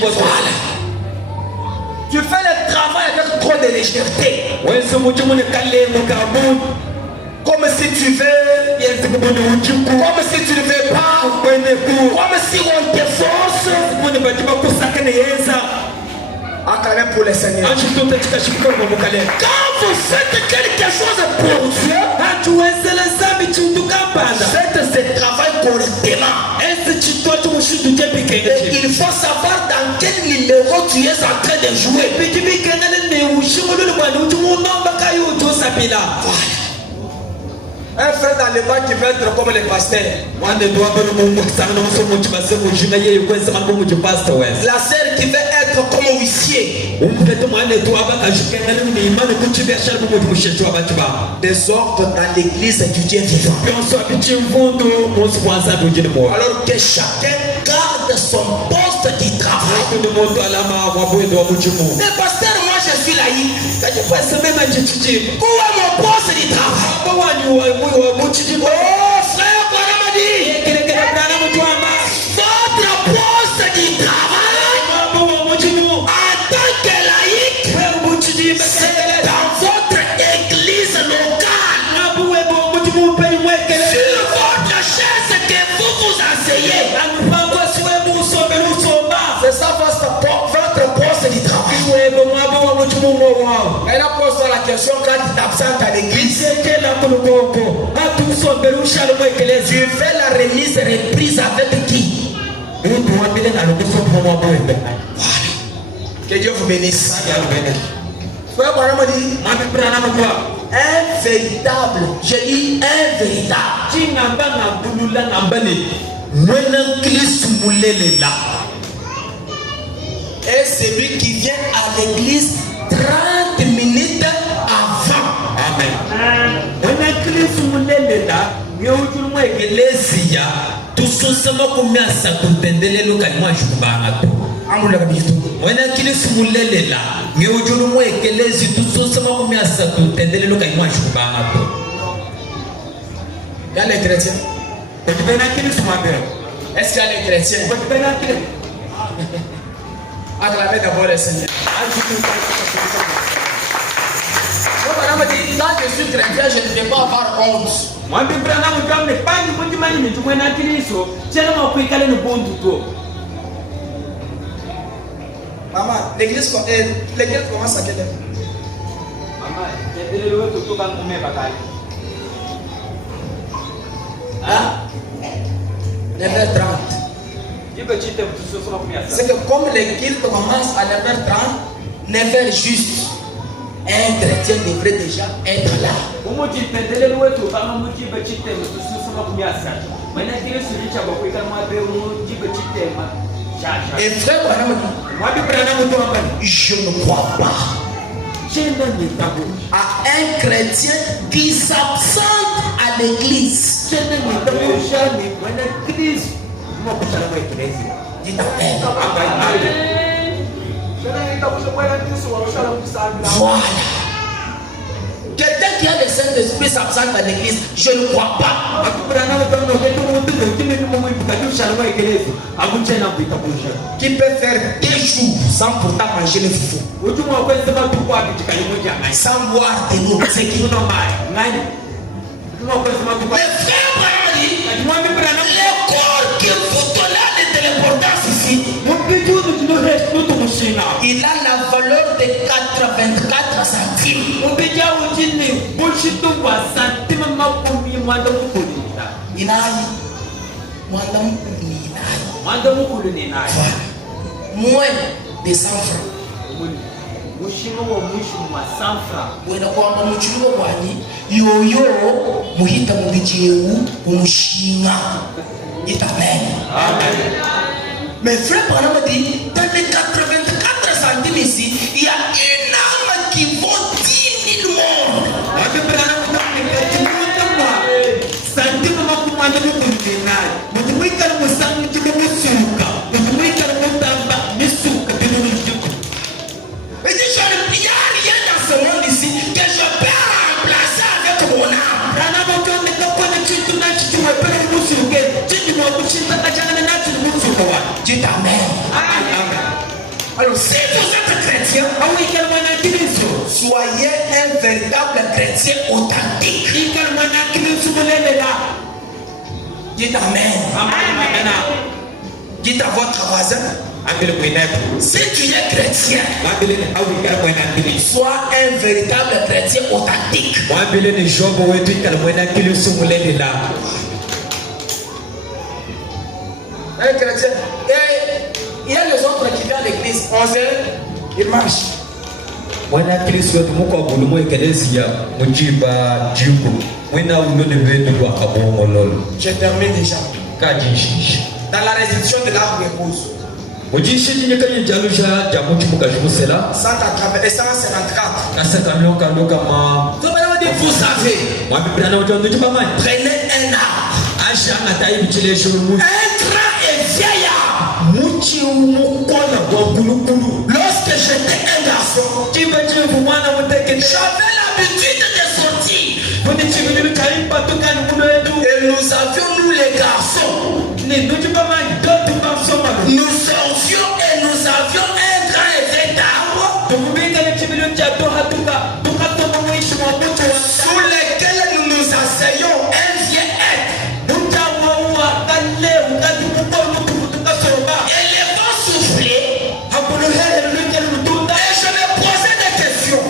Voilà. Tu fais le travail avec trop de légèreté. Comme si tu veux, comme si tu ne veux pas, comme si on te force. Acclamez pour le Seigneur. Quand vous faites quelque chose pour Dieu, faites ce travail correctement. Et il faut savoir dans quel numéro tu es en train de jouer. Voilà. Un frère dans le bas qui veut être comme le pasteur. La sœur qui veut être comme huissier. Des ordres dans l'église du Dieu vivant. Alors que chacun garde son poste du travail. Mais pasteur, moi je suis laïque. Où est mon poste du travail? Oh frère, voilà dit. Votre poste du travail en tant que laïque, c'est dans votre église locale. Sur votre chaise que vous vous asseyez. C'est ça votre poste du travail. Elle a posé la question quand tu t'absentes à l'église. Tu fais la remise et reprise avec qui? Voilà. Que Dieu vous bénisse. Frère Branham dit un véritable, je dis un véritable. Et celui qui vient à l'église 30 minutes avant. Amen. Il y a les chrétiens. Est-ce qu'il y a les chrétiens? Acclamez d'abord le Seigneur. Quand je suis chrétien, je ne vais pas avoir honte. Maman, l'église commence à quelle heure? 9h30. C'est que comme l'église commence à 9h30, 9h juste, un chrétien devrait déjà être là. Et frère, je ne crois pas à un chrétien qui s'absente à l'église. Dites amen. Voilà. Quelqu'un qui a le Saint-Esprit s'absente à l'église, je ne crois pas. Qui peut faire des jours sans pourtant manger le foufou, sans boire de l'eau. C'est qui nous le corps que vous donnez de téléportance ici, il a la valeur de 84 centimes. Moins de 100 francs. Kwamba muchuluko kwani yoyo muhita mubijewu umushinga. Amen. Mais frère Branham dit dans les 84 centimes ici, il y a une âme qui vaut 10 000 morts. Il n'y a rien dans ce monde ici que je peux remplacer avec mon âme. Dites amen. chrétien, soyez un véritable chrétien authentique. Dites Amen. Dites à votre voisin, si tu es chrétien, sois un véritable chrétien authentique. Un chrétien. Et il y a les autres qui viennent à l'église, 11h, ils marchent. Je termine déjà. Dans la restitution de l'arbre d'épouse, 154. Vous savez, prenez un arbre, un grand et vieil arbre. Lorsque j'étais un garçon, j'avais l'habitude de sortir. Et nous avions, nous les garçons, nous sortions et nous avions un grand et vieil arbre sous lequel nous nous asseyons, un vieil être. Et les vents soufflaient. Et je me posais des questions.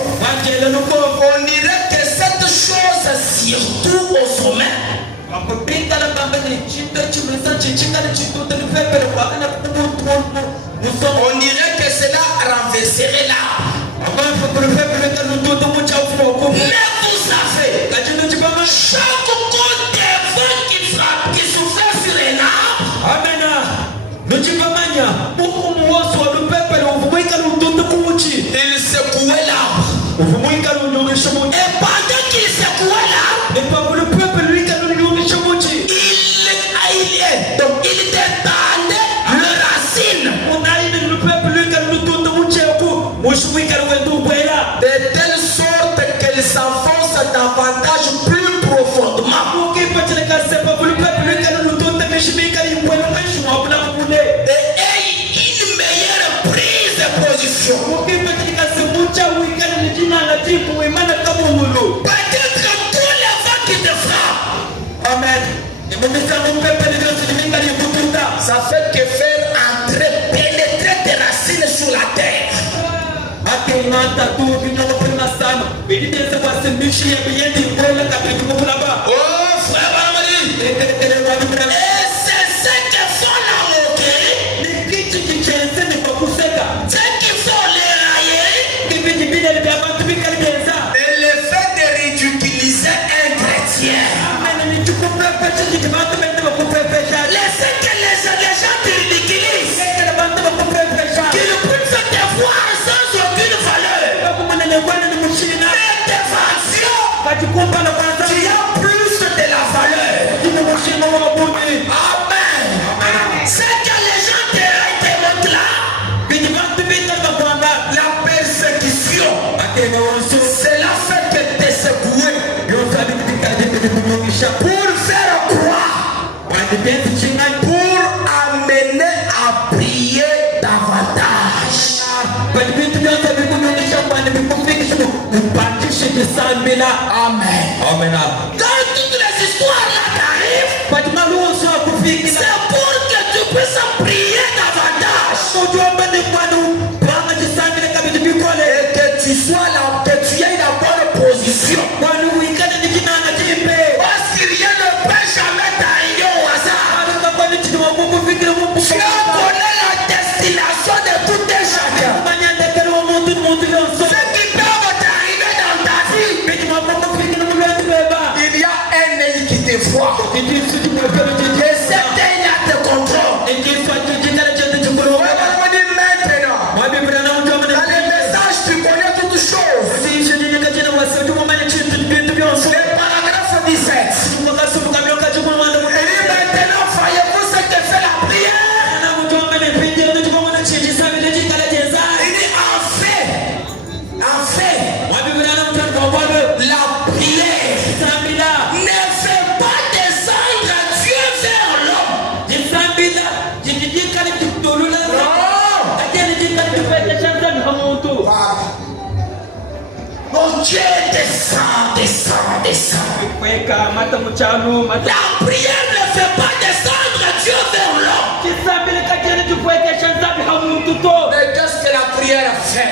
On dirait que cette chose, surtout au sommet, on dirait que cela renverserait l'arbre. Mais vous savez, chaque coup de vent qui soufflait sur un arbre, il secouait l'arbre. Et pendant qu'il secouait l'arbre, il détendait le racine de telle sorte qu'elle s'enfonce davantage plus profondément. Et une meilleure prise de position. Peut-être tous les vents qui te frappent. Amen. Ça fait que faire pénétrer tes racines sur la terre. Oh frère Marie, et c'est ce que font la moquerie, c'est qui font les railler, et le fait de ridiculiser un chrétien. Laissez que les gens te ridiculisent, qu'ils puissent te voir sans aucune valeur. Tu as plus de la valeur. Amen. C'est que les gens te montrent là. La persécution, cela fait que t'es secoué pour faire croire, pour amener à prier davantage. Amen. Quand toutes les histoires là t'arrivent, c'est pour que tu puisses prier davantage. Et que tu sois là, que tu aies la bonne position. Parce qu'il rien ne peut jamais t'arriver au hasard. Tu connais la destination de tout un chacun. Ce qui peut t'arriver dans ta vie, il y a un œil qui te voit. Et cet œil là te contrôle. Maintenant, dans les messages, tu connais toutes choses. Le paragraphe 17. Et maintenant, voyez-vous ce que fait la prière. Il dit en fait, la prière ne fait pas descendre Dieu descend. La prière ne fait pas descendre Dieu vers l'homme. Mais qu'est-ce que la prière fait?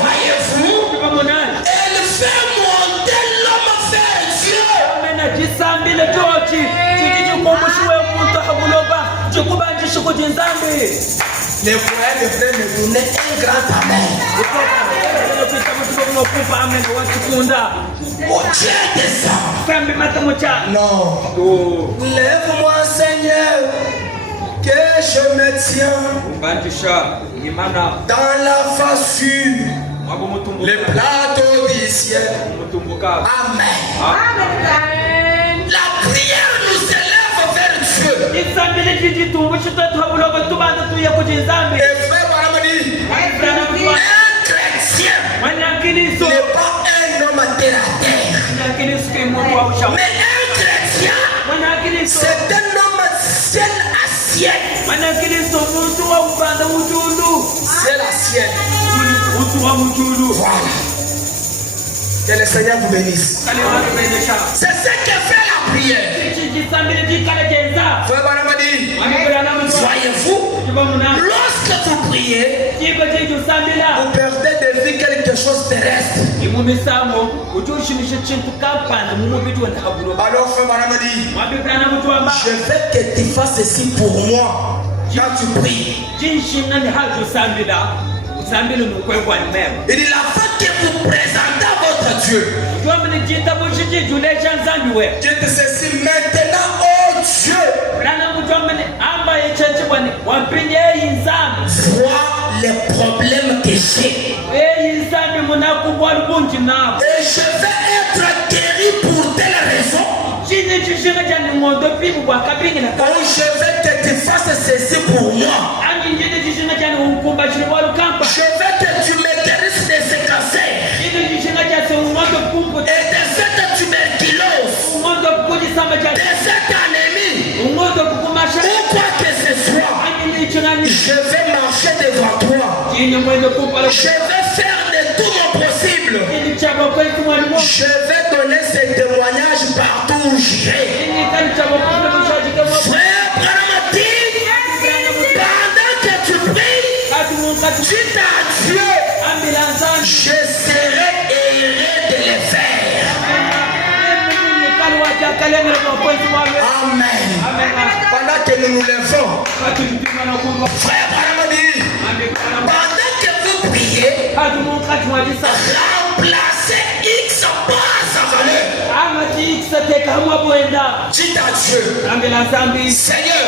Voyez-vous, elle fait monter l'homme vers Dieu. Les frères devraient me donner un grand amen. Oh Dieu descend. Non. Lève-moi Seigneur, que je me tiens dans la façure, les plateaux du ciel. Amen. La prière nous élève vers Dieu. Et frère Baramadi, un chrétien n'est pas un homme à terre à terre. Mais un chrétien, c'est un homme ciel à ciel. Ciel à ciel. Voilà. Que le Seigneur vous bénisse. C'est ce que fait la prière. Frère Baramadi, voyez-vous, lorsque vous priez, vous perdez de vue quelque chose terrestre. Alors frère Baramadi, je veux que tu fasses ceci pour moi quand tu pries. Il dit la fois que vous présentez à votre Dieu, dites ceci maintenant, oh Dieu, vois les problèmes que j'ai. Et je vais être guéri pour telle raison. Je veux que tu fasses ceci pour moi. Je veux que tu me guérisses de ce cancer et de cette tuberculose, de cette anémie, ou quoi que ce soit. Je vais marcher devant toi. Je vais faire de tout mon possible. Je vais donner ce témoignage partout où j'irai. Frère Baramadi, pendant que tu pries, dites à Dieu, je serai heureux de le faire. Amen. Pendant que nous nous levons, frère Baramadi, pendant que vous priez, remplacez X par sa valeur. Dites à Dieu, Seigneur,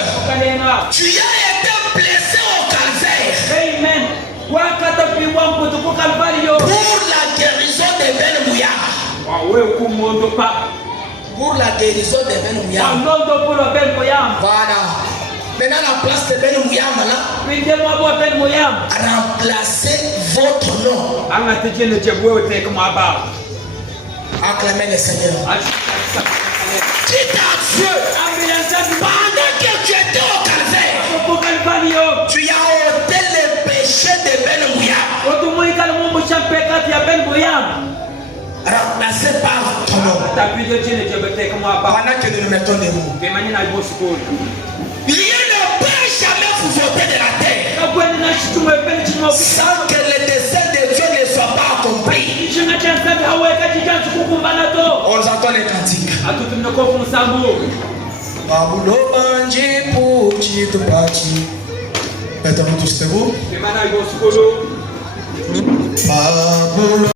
tu as été blessé au calvaire. Amen. Pour la guérison de Ben Mouya. Pour la guérison de Ben Mouya. Voilà. Maintenant la place de Ben Mouya, remplacez votre nom. Acclamez le Seigneur. Dites à Dieu, pendant que tu étais au calvaire, tu as ôté le péché de Ben Mouya. Remplacé par ton nom. Pendant que nous nous mettons debout. Rien ne peut jamais vous ôter de la terre sans que le dessein de Dieu ne soit pas accompli. On entend les cantiques. Babulo banji puchi tupachi. Mettons tous debout. Babulo